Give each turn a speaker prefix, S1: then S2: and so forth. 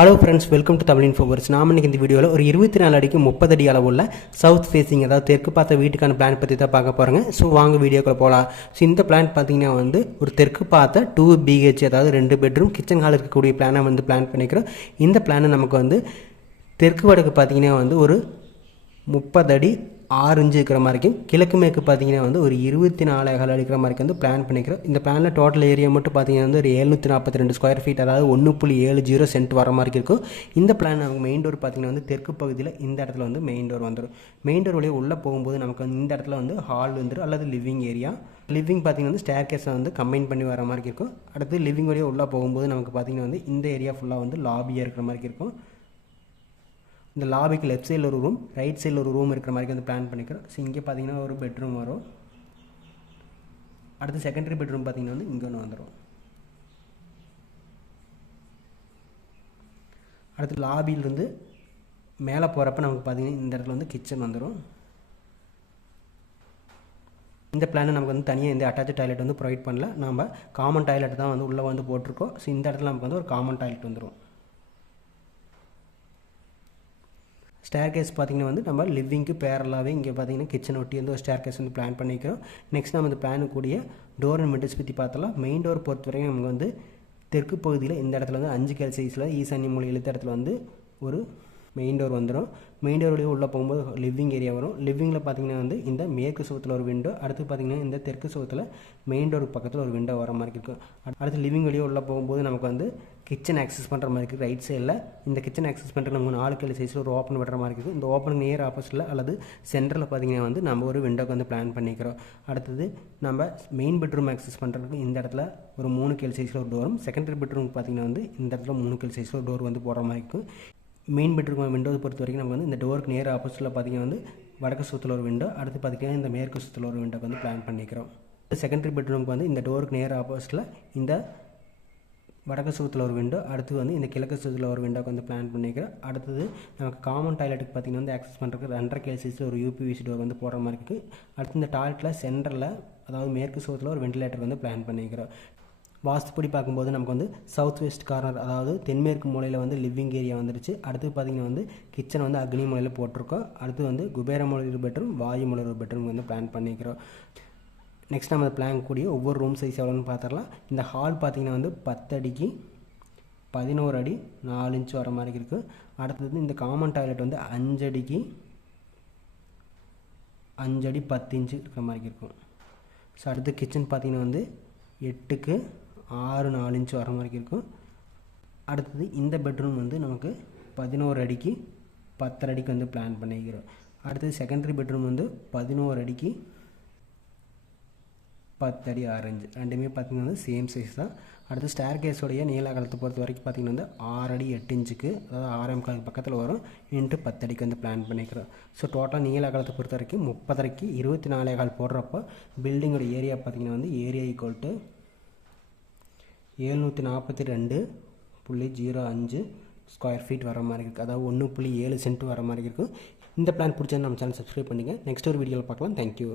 S1: Hello friends welcome to Tamil Infoverse நாம் இன்றைக்கி இந்த வீடியோவில் ஒரு இருபத்தி நாலு அடிக்கு முப்பது அடி அளவுள்ள சவுத் ஃபேஸிங் அதாவது தெற்கு பார்த்த வீட்டுக்கான பிளான் பற்றி தான் பார்க்க போகிறாங்க ஸோ வாங்க வீடியோக்குள்ளே போகலாம் ஸோ இந்த பிளான் பார்த்தீங்கன்னா வந்து ஒரு தெற்கு பார்த்த டூ பிஹெச் அதாவது ரெண்டு பெட்ரூம் கிச்சன் ஹால் இருக்கக்கூடிய பிளானை வந்து பிளான் பண்ணிக்கிறோம். இந்த பிளானை நமக்கு வந்து தெற்கு வடக்கு பார்த்தீங்கன்னா வந்து ஒரு முப்பது அடி ஆறு இன்ச்சு இருக்கிற மாதிரிக்கும் கிழக்கு மேற்கு பார்த்தீங்கன்னா வந்து ஒரு இருபத்தி நாலு கால் அடிக்கிற மாதிரி வந்து பிளான் பண்ணிக்கிறோம். இந்த பிளானில் டோட்டல் ஏரியா மட்டும் பார்த்தீங்கன்னா வந்து ஒரு எழுநூற்றி நாற்பத்தி ரெண்டு ஸ்கொயர் ஃபீட் அதாவது ஒன்று புள்ளி ஏழு ஜீரோ சென்ட் வர மாதிரி இருக்கும். இந்த பிளான் நமக்கு மெயின் டோர் பார்த்தீங்கன்னா வந்து தெற்கு பகுதியில் இந்த இடத்துல வந்து மெயின் டோர் வந்துடும் மெயின் டோர் வழியாக உள்ளே போகும்போது நமக்கு வந்து இந்த இடத்துல வந்து ஹால் வந்துடும் அல்லது லிவிங் ஏரியா லிவிங் பார்த்தீங்கன்னா வந்து ஸ்டேர் கேஸை வந்து கம்பைன் பண்ணி வர மாதிரி இருக்கும். அடுத்து லிவிங் வழியாக உள்ளே போகும்போது நமக்கு பார்த்தீங்கன்னா வந்து இந்த ஏரியா ஃபுல்லாக வந்து லாபியாக இருக்கிற மாதிரி இருக்கும். இந்த லாபிக்கு லெஃப்ட் சைடில் ஒரு ரூம் ரைட் சைடில் ஒரு ரூம் இருக்கிற மாதிரி வந்து பிளான் பண்ணிக்கிறோம். ஸோ இங்கே பார்த்தீங்கன்னா ஒரு பெட்ரூம் வரும். அடுத்து செகண்டரி பெட்ரூம் பார்த்தீங்கன்னா வந்து இங்கே ஒன்று வந்துடும் அடுத்து லாபியிலிருந்து மேலே போகிறப்ப நமக்கு பார்த்தீங்கன்னா இந்த இடத்துல வந்து கிச்சன் வந்துடும் இந்த பிளானை நமக்கு வந்து தனியாக இந்த அட்டாச் டாய்லெட் வந்து ப்ரொவைட் பண்ணல. நம்ம காமன் டாய்லெட் தான் வந்து உள்ளே வந்து போட்டிருக்கோம். ஸோ இந்த இடத்துல நமக்கு வந்து ஒரு காமன் டாய்லெட் வந்துடும் ஸ்டேர் கேஸ் பார்த்திங்கன்னா வந்து நம்ம லிவிங்க்கு பேரலாகவே இங்கே பார்த்தீங்கன்னா கிச்சன் ஒட்டி வந்து ஒரு ஸ்டேர் கேஸ் வந்து பிளான் பண்ணிக்கிறோம். நெக்ஸ்ட் நம்ம இந்த பிளானுக்கூடிய டோர் அண்ட் விண்டோஸ் பற்றி பார்த்தலாம் மெயின் டோர் பொறுத்த வரைக்கும் நமக்கு வந்து தெற்கு பகுதியில் இந்த இடத்துல வந்து அஞ்சு கேல் சைஸில் ஈசான்ய மொழி எழுத்த இடத்துல வந்து ஒரு மெயின் டோர் வந்துடும் மெயின் டோர் வழியாக உள்ளே போகும்போது லிவிங் ஏரியா வரும். லிவிங்கில் பார்த்தீங்கன்னா வந்து இந்த மேற்கு சுவத்தில் ஒரு விண்டோ அடுத்து பார்த்தீங்கன்னா இந்த தெற்கு சுவத்தில் மெயின் டோருக்கு பக்கத்தில் ஒரு விண்டோ வர மாதிரி இருக்கும். அடுத்து லிவிங் வழியாக உள்ளே போகும்போது நமக்கு வந்து கிச்சன் ஆக்சஸ் பண்ணுற மாதிரி இருக்குது ரைட் சைடில் இந்த கிச்சன் ஆக்சஸ் பண்ணுற நம்ம நாலு கேள்வி சைஸில் ஒரு ஓப்பன் விடுற மாதிரி இருக்குது இந்த ஓப்பனுக்கு நியர் ஆப்போசிட்டில் அல்லது சென்டரில் பார்த்தீங்கன்னா வந்து நம்ம ஒரு விண்டோக்கு வந்து பிளான் பண்ணிக்கிறோம். அடுத்தது நம்ம மெயின் பெட்ரூம் ஆக்சஸ் பண்ணுறதுக்கு இந்த இடத்துல ஒரு மூணு கிலோ சைஸில் ஒரு டோரும் செகண்டரி பெட்ரூம் பார்த்தீங்கன்னா வந்து இந்த இடத்துல மூணு கிலோ சைஸில் ஒரு டோர் வந்து போடுற மாதிரி இருக்கும். மெயின் பெட்ரூம் விண்டோவை பொறுத்த வரைக்கும் நமக்கு வந்து இந்த டோருக்கு நேர் ஆப்போசிட்டில் பார்த்தீங்கன்னா வந்து வடக்கு சுத்தில் ஒரு விண்டோ அடுத்து பார்த்தீங்கன்னா இந்த மேற்கு சுத்தில் ஒரு விண்டோக்கு வந்து பிளான் பண்ணிக்கிறோம். செகண்டரி பெட்ரூமுக்கு வந்து இந்த டோருக்கு நேர் ஆப்போசிட்டில் இந்த வடக்கு சுகத்தில் ஒரு விண்டோ அடுத்து வந்து இந்த கிழக்கு சுகத்தில் ஒரு விண்டோக்கு வந்து பிளான் பண்ணிக்கிறேன் அடுத்தது நமக்கு காமன் டாய்லெட்டுக்கு பார்த்திங்கன்னா வந்து ஆக்சஸ் பண்ணுறதுக்கு ரெண்டரை கேசிஸில் ஒரு யூபிவிசி டோர் வந்து போடுற மாதிரி இருக்குது அடுத்து இந்த டாய்லெட்டில் சென்டரில் அதாவது மேற்கு சுகத்தில் ஒரு வென்டிலேட்டர் வந்து பிளான் பண்ணிக்கிறோம். வாஸ்துப்படி பார்க்கும்போது நமக்கு வந்து சவுத் வெஸ்ட் கார்னர் அதாவது தென்மேற்கு மூலையில் வந்து லிவிங் ஏரியா வந்துருச்சு. அடுத்து பார்த்திங்கன்னா வந்து கிச்சன் வந்து அக்னி மூலையில் போட்டிருக்கோம். அடுத்து வந்து குபேர மூலையில் ஒரு பெட்ரூம் வாயு மூலையில் ஒரு பெட்ரூம் வந்து பிளான் பண்ணிக்கிறோம். நெக்ஸ்ட் நம்ம பிளான் கூடிய ஒவ்வொரு ரூம் சைஸ் எவ்வளோன்னு பார்த்துடலாம். இந்த ஹால் பார்த்திங்கன்னா வந்து பத்து அடிக்கு பதினோரு அடி நாலு இன்ச் வர மாதிரி இருக்குது அடுத்தது இந்த காமன் டாய்லெட் வந்து அஞ்சடிக்கு அஞ்சடி பத்து இன்ச்சு இருக்கிற மாதிரி இருக்கும். ஸோ அடுத்து கிச்சன் பார்த்திங்கன்னா வந்து எட்டுக்கு ஆறு நாலு இன்ச்சு வர மாதிரி இருக்கும். அடுத்தது இந்த பெட்ரூம் வந்து நமக்கு பதினோரு அடிக்கு பத்தரை அடிக்கு வந்து பிளான் பண்ணிக்கிறோம். அடுத்தது செகண்டரி பெட்ரூம் வந்து பதினோரு அடிக்கு பத்தடி ஆரஞ்சு ரெண்டுமே பார்த்திங்கன்னா வந்து சேம் சைஸ் தான். அடுத்து ஸ்டேர் கேஸோடைய நீலாகலத்தை பொறுத்த வரைக்கும் பார்த்திங்கன்னா வந்து ஆறு அடி எட்டு இன்ச்சுக்கு அதாவது ஆறாம் காலுக்கு பக்கத்தில் வரும். இன்ட்டு பத்தடிக்கு வந்து பிளான் பண்ணிக்கிறோம். ஸோ டோட்டலாக நீலாகலத்தை பொறுத்த வரைக்கும் முப்பதரைக்கு இருபத்தி நாலே கால் போடுறப்போ பில்டிங்கோட ஏரியா பார்த்திங்கன்னா வந்து ஏரியா ஈக்குவல் டு ஏழ்நூற்றி நாற்பத்தி ரெண்டு புள்ளி ஜீரோ அஞ்சு ஸ்கொயர் ஃபீட் வர மாதிரி இருக்குது அதாவது ஒன்று புள்ளி ஏழு சென்ட் வர மாதிரி இருக்கும் இந்த பிளான் பிடிச்சா நம்ம சேனல் சப்ஸ்கிரைப் பண்ணிங்க நெக்ஸ்ட் ஒரு வீடியோவில் பார்க்கலாம். தேங்க்யூ